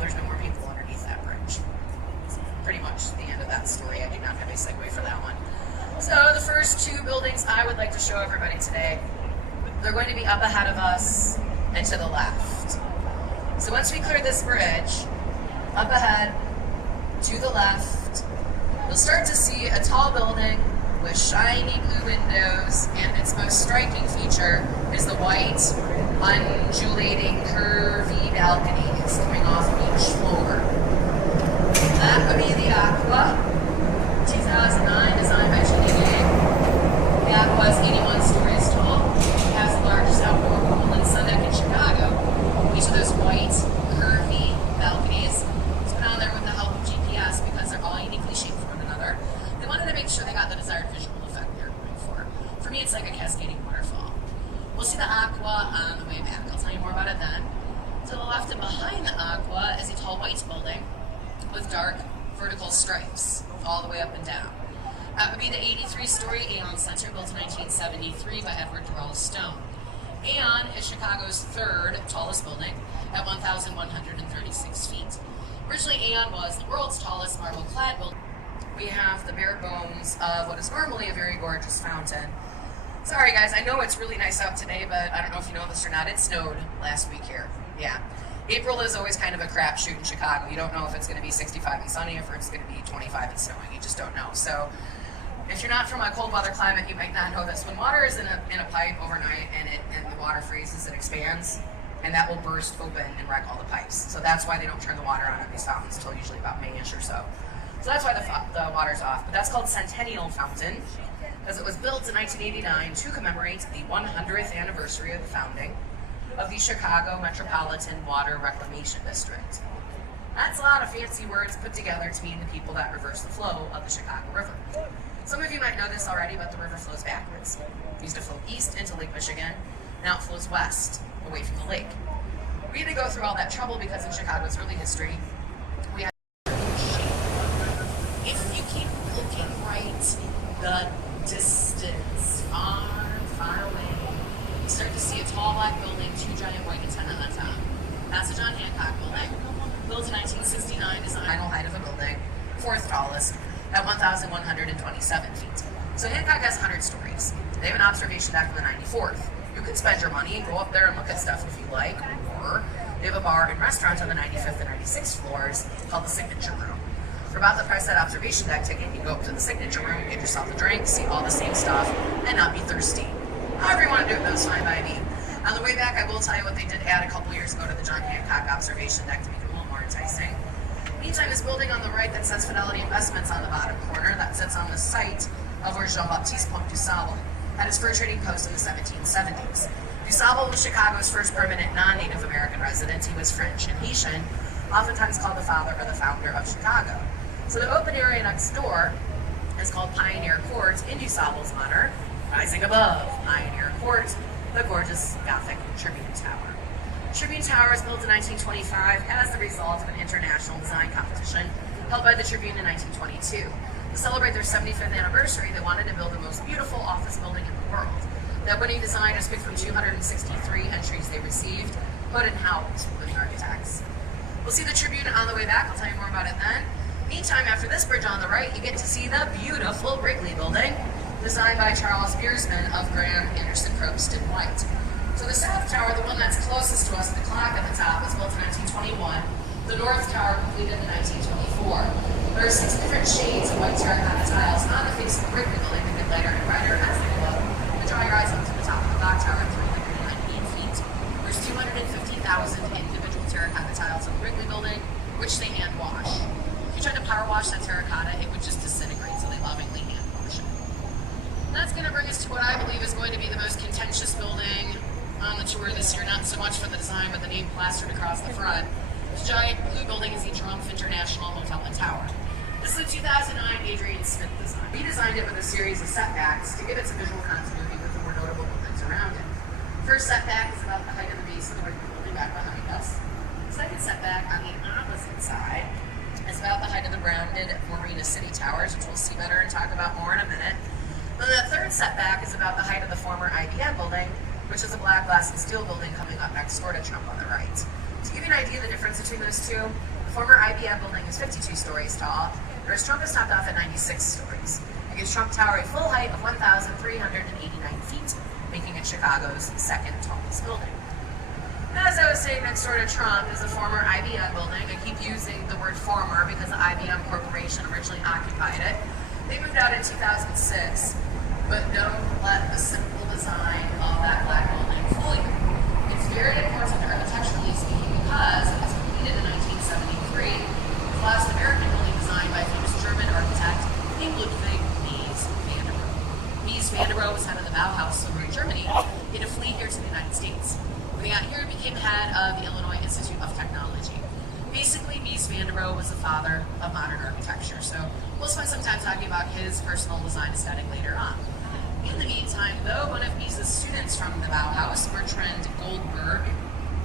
There's no more people underneath that bridge. Pretty much the end of that story. I do not have a segue for that one. So the first two buildings I would like to show everybody today, they're going to be up ahead of us and to the left. So once we clear this bridge, up ahead, to the left, you'll start to see a tall building with shiny blue windows, and its most striking feature is the white, undulating, curvy balconies coming off of each floor. That would be the Aqua, 2009, designed by GDA. The Aqua is 81 stories tall. It has the largest outdoor pool in Sun Deck in Chicago. Each of those white, curvy balconies was put on there with the help of GPS because they're all uniquely shaped from one another. They wanted to make sure they got the desired visual effect they were going for. For me, it's like a cascading waterfall. We'll see the Aqua on the way back. I'll tell you more about it then. To the left and behind the Aqua is a tall white building with dark vertical stripes all the way up and down. That would be the 83-story Aon Center, built in 1973 by Edward Durrell Stone. Aon is Chicago's third tallest building at 1,136 feet. Originally, Aon was the world's tallest marble-clad building. We have the bare bones of what is normally a very gorgeous fountain. Sorry guys, I know it's really nice out today, but I don't know if you know this or not, it snowed last week here. Yeah. April is always kind of a crapshoot in Chicago. You don't know if it's going to be 65 and sunny, if it's going to be 25 and snowing. You just don't know. So if you're not from a cold weather climate, you might not know this. When water is in a pipe overnight and the water freezes, it expands, and that will burst open and wreck all the pipes. So that's why they don't turn the water on these fountains until usually about May-ish or so. So that's why the water's off. But that's called Centennial Fountain, as it was built in 1989 to commemorate the 100th anniversary of the founding of the Chicago Metropolitan Water Reclamation District. That's a lot of fancy words put together to mean the people that reverse the flow of the Chicago River. Some of you might know this already, but the river flows backwards. It used to flow east into Lake Michigan, now it flows west, away from the lake. We had to go through all that trouble because in Chicago's early history, we had if you keep looking right, the distance, far, far away, you start to see a tall black building, two giant white antennae on top. That's the John Hancock building. Built in 1969, is the final height of a building, fourth tallest, at 1,127 feet. So Hancock has 100 stories. They have an observation deck on the 94th. You can spend your money and go up there and look at stuff if you like, or they have a bar and restaurant on the 95th and 96th floors called the Signature Room. For about the price of that observation deck ticket, you go up to the Signature Room, get yourself a drink, see all the same stuff, and not be thirsty. However you want to do it, that's fine by me. On the way back, I will tell you what they did add a couple years ago to the John Hancock observation deck to make it a little more enticing. Meantime, this building on the right that says Fidelity Investments on the bottom corner, that sits on the site of where Jean-Baptiste Point du Sable had his fur trading post in the 1770s. Du Sable was Chicago's first permanent non-Native American resident. He was French and Haitian, oftentimes called the father or the founder of Chicago. So the open area next door is called Pioneer Court in Du Sable's honor. Rising above Pioneer Court, the gorgeous Gothic Tribune Tower. Tribune Tower was built in 1925 as the result of an international design competition held by the Tribune in 1922. To celebrate their 75th anniversary, they wanted to build the most beautiful office building in the world. That winning design is picked from 263 entries they received, put in house with architects. We'll see the Tribune on the way back. I'll tell you more about it then. Meantime, after this bridge on the right, you get to see the beautiful Wrigley Building, designed by Charles Biersman of Graham, Anderson, Probst, and White. So the South Tower, the one that's closest to us, the clock at the top, was built in 1921. The North Tower completed in 1924. There are 6 different shades of white terracotta tiles on the face of the Wrigley Building that get lighter and brighter as they glow. And draw your eyes up to the top of the clock tower at 398 feet. There's 250,000 individual terracotta tiles in the Wrigley Building, which they hand wash. If you tried to power wash that terracotta, it would just disintegrate, so they lovingly hand wash it. That's going to bring us to what I believe is going to be the most contentious building on the tour this year, not so much for the design, but the name plastered across the front. fourth giant blue building is the Triumph International Hotel and Tower. This is a 2009 Adrian Smith design. He designed it with a series of setbacks to give it some visual continuity with the more notable buildings around it. First setback is about the height of the base of the building back behind us. Second setback on the opposite side is about the height of the rounded Marina City Towers, which we'll see better and talk about more in a minute. And the third setback is about the height of the former IBM building, which is a black glass and steel building coming up next door to Trump on the right. To give you an idea of the difference between those two, the former IBM building is 52 stories tall, whereas Trump is topped off at 96 stories. It gives Trump Tower a full height of 1,389 feet, making it Chicago's second tallest building. As I was saying, next door to Trump is the former IBM building. I keep using the word former because the IBM Corporation originally occupied it. They moved out in 2006, but don't let the simple design of that black building fool you. It's very important architecturally speaking because it was completed in 1973. It was the last American building designed by famous German architect Ludwig Mies van der Rohe. Mies van der Rohe was head of the Bauhaus over in Germany. He had to flee here to the United States. When he got here, he became head of the Illinois Institute of Technology. Basically, Mies van der Rohe was the father of modern architecture, so we'll spend some time talking about his personal design aesthetic later on. In the meantime, though, one of Mies's students from the Bauhaus, Bertrand Goldberg,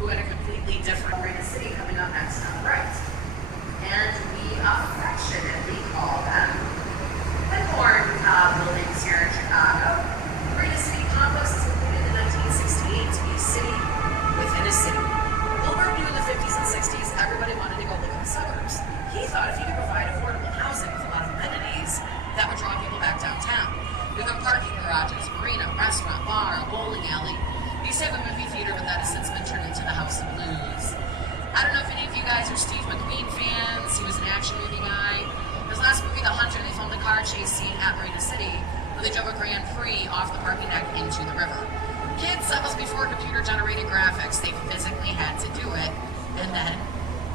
who had a completely different Marina City coming up next on the right. And we affectionately call them the corn buildings here in Chicago. Marina City Complex was completed in 1968 to be a city within a city. Goldberg knew in the 50s and 60s everybody wanted to go live in the suburbs. He thought if he could provide affordable housing with a lot of amenities, that would draw people back downtown. With parking garages, marina, restaurant, bar, a bowling alley. We used to have a movie theater, but that has since been turned into the House of Blues. I don't know if any of you guys are Steve McQueen fans. He was an action movie guy. His last movie, The Hunter, they filmed a car chase scene at Marina City where they drove a Grand Prix off the parking deck into the river. Kids, that was before computer-generated graphics. They physically had to do it, and then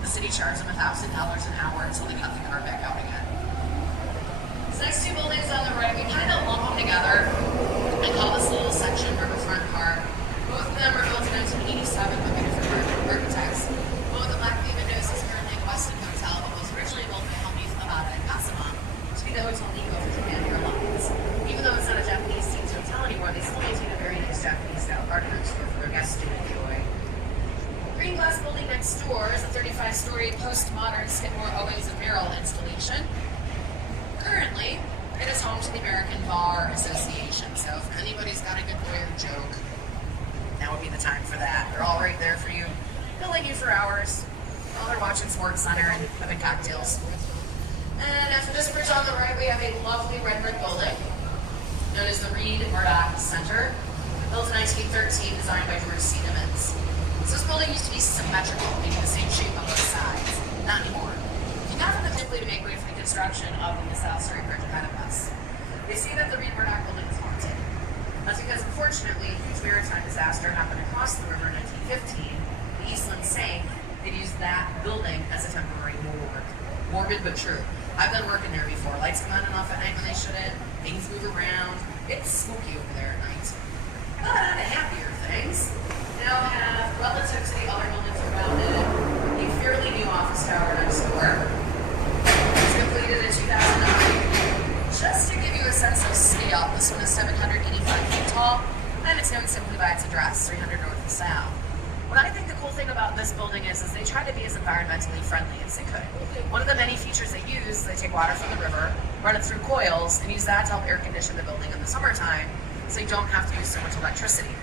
the city charged them $1,000 an hour until they got the car back out again. These next two buildings on the right, we kind of lump them together and call this little section Riverfront Park. Both of them were built in 1987 by different architects. One with the black bay windows is currently a Westin Hotel, but was originally built by Helmuth Abada and Kasama to be the Hotel Nico for Japan Airlines. Even though it's not a Japanese-themed hotel anymore, they still maintain a very nice Japanese-style architecture for their guests to enjoy. Green glass building next door is a 35-story postmodern Skidmore, Owings & Merrill installation. Currently, it is home to the American Bar Association, so if anybody's got a good lawyer joke, now would be the time for that. They're all right there for you, billing you for hours while they're watching Sports Center and having cocktails. And after this bridge on the right, we have a lovely red brick building known as the Reed Murdoch Center, built in 1913, designed by George C. Nimitz. So this building used to be symmetrical, meaning the same shape on both sides. Not anymore. You got from the quickly to make way for the construction of the South Surrey Bridge ahead of us. They say that the Reed Murdoch building is haunted. That's because, unfortunately, a huge maritime disaster happened across the river in 1915. The Eastland sank. They used that building as a temporary morgue. Morbid but true. I've done work in there before. Lights come on and off at night when they shouldn't. Things move around. It's spooky over there at night. But on to happier things, we now have, relative to the other buildings around it, a fairly new office tower next door. It was completed in 2009. Just to give you a sense of scale, this one is 785 feet tall, and it's known simply by its address, 300 North and South. What I think the cool thing about this building is they try to be as environmentally friendly as they could. One of the many features they use is they take water from the river, run it through coils, and use that to help air condition the building in the summertime so you don't have to use so much electricity.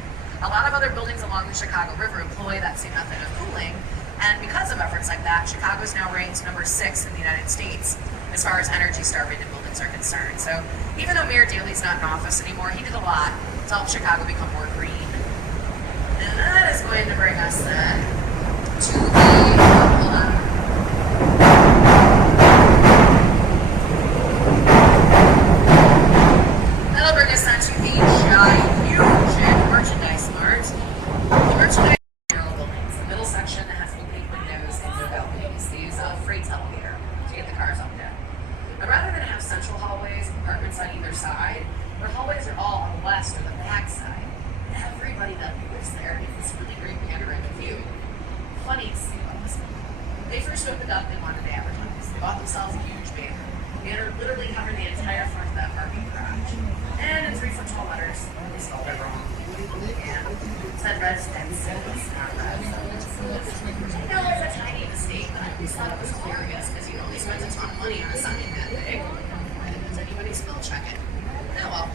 A lot of other buildings along the Chicago River employ that same method of cooling, and because of efforts like that, Chicago is now ranked number 6 in the United States as far as Energy Star rated buildings are concerned. So even though Mayor Daley's not in office anymore, he did a lot to help Chicago become more green. And that is going to bring us then to hold on. That'll bring us on to the giant merchandise mart. The merchandise buildings, the middle section that has opening windows and no balconies. They use a freight elevator to get the cars up there. But rather than have central hallways and compartments on either side, their hallways are all on the west or the back side. Everybody that lives there gets this really great panoramic view. Funny, said residences, not residences, which I know is a tiny mistake, but I always thought it was hilarious because you only spent a ton of money on a sign that big. Why didn't anybody spell check it? Oh well.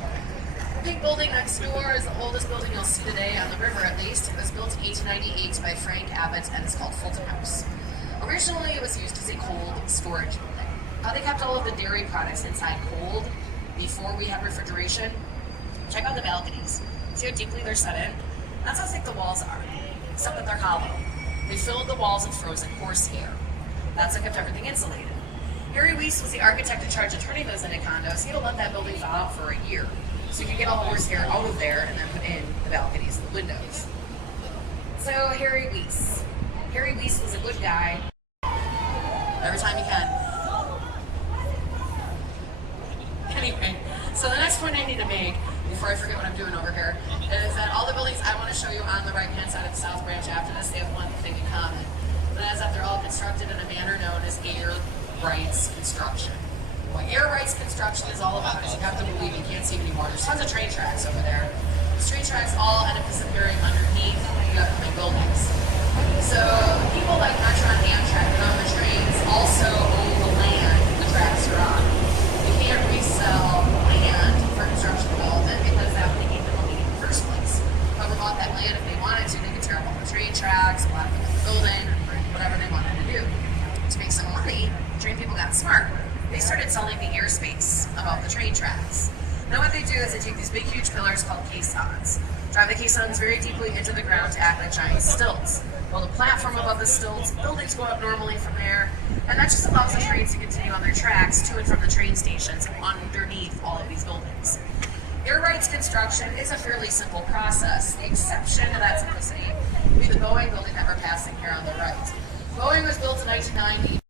The big building next door is the oldest building you'll see today on the river, at least. It was built in 1898 by Frank Abbott and is called Fulton House. Originally, it was used as a cold storage building. They kept all of the dairy products inside cold before we had refrigeration. Check out the balconies. See how deeply they're set in? That's how thick the walls are, except that they're hollow. They filled the walls with frozen horse hair. That's what kept everything insulated. Harry Weiss was the architect in charge of turning those into condos. He had to let that building thaw out for a year, so you could get all the horse hair out of there and then put in the balconies and the windows. So Harry Weiss. Harry Weiss was a good guy. Every time he can. Anyway, so the next point I need to make, before I forget what I'm doing over here, is that all the buildings I want to show you on the right-hand side of the South Branch after this, they have one thing in common. And that is that they're all constructed in a manner known as air rights construction. What air rights construction is all about is you have to believe, you can't see it anymore, there's tons of train tracks over there. Those train tracks all end up disappearing underneath the upcoming buildings. So people like Metro and Amtrak that own the trains also own the land the tracks are on. You can't resell land for construction development because that would negate the building in the first place. Whoever bought that land, if they wanted to, they could tear up all the train tracks, block up the building, and whatever they wanted to do. To make some money, train people got smart. They started selling the airspace above the train tracks. Now what they do is they take these big, huge pillars called caissons, drive the caissons very deeply into the ground to act like giant stilts. Build a platform above the stilts, buildings go up normally from there, and that just allows the trains to continue on their tracks to and from the train stations underneath all of these buildings. Air rights construction is a fairly simple process. The exception to that simplicity would be the Boeing building that we're passing here on the right. Boeing was built in 1990.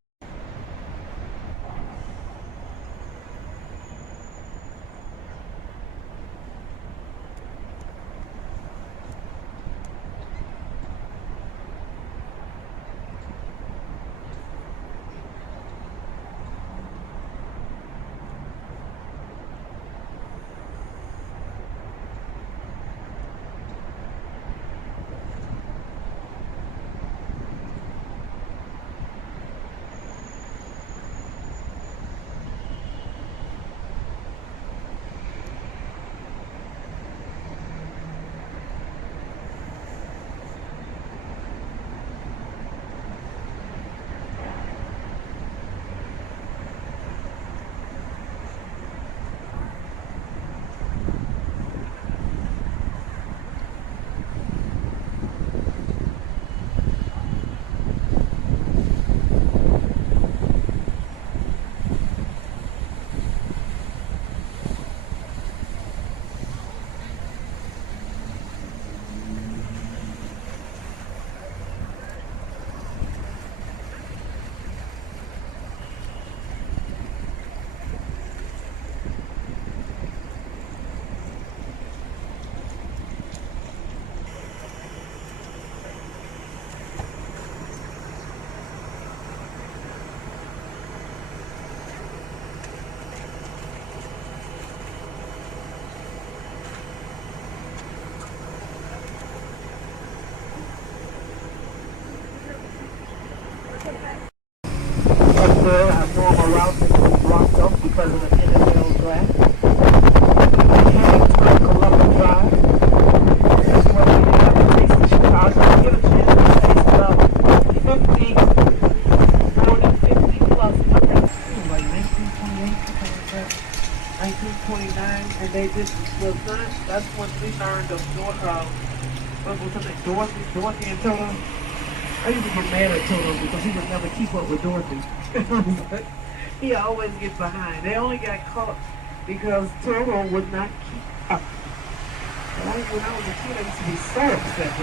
Where our normal route has been blocked up because of the NFL draft. Heading toward Columbia Drive. This is where we have to taste the Chicago. Give a chance to taste about 50, more than 50 plus. Like 1928, something like that. 1929, and they did was not. That's when we learned of what was it, Dorothy and Toto. I used to get mad at Toto because he would never keep up with Dorothy. He always gets behind. They only got caught because Toto would not keep up. When I was a kid, I used to be so upset.